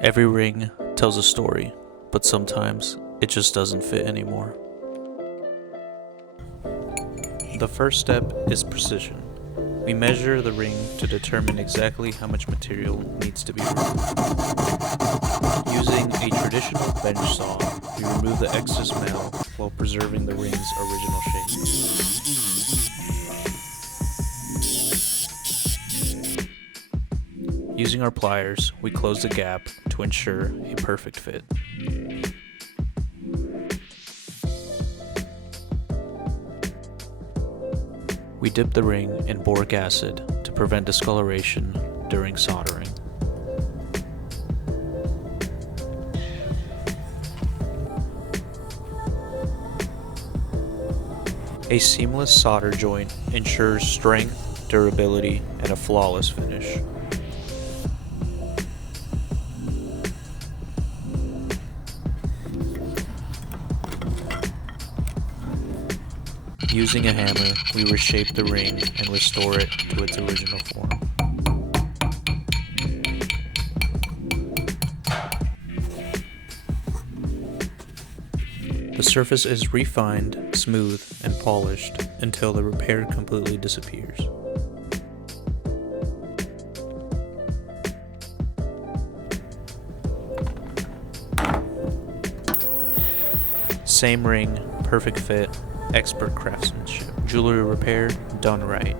Every ring tells a story, but sometimes it just doesn't fit anymore. The first step is precision. We measure the ring to determine exactly how much material needs to be removed. Using a traditional bench saw, we remove the excess metal while preserving the ring's original shape. Using our pliers, we close the gap to ensure a perfect fit. We dip the ring in boric acid to prevent discoloration during soldering. A seamless solder joint ensures strength, durability, and a flawless finish. Using a hammer, we reshape the ring and restore it to its original form. The surface is refined, smooth, and polished until the repair completely disappears. Same ring, perfect fit, expert craftsmanship. Jewelry repair done right.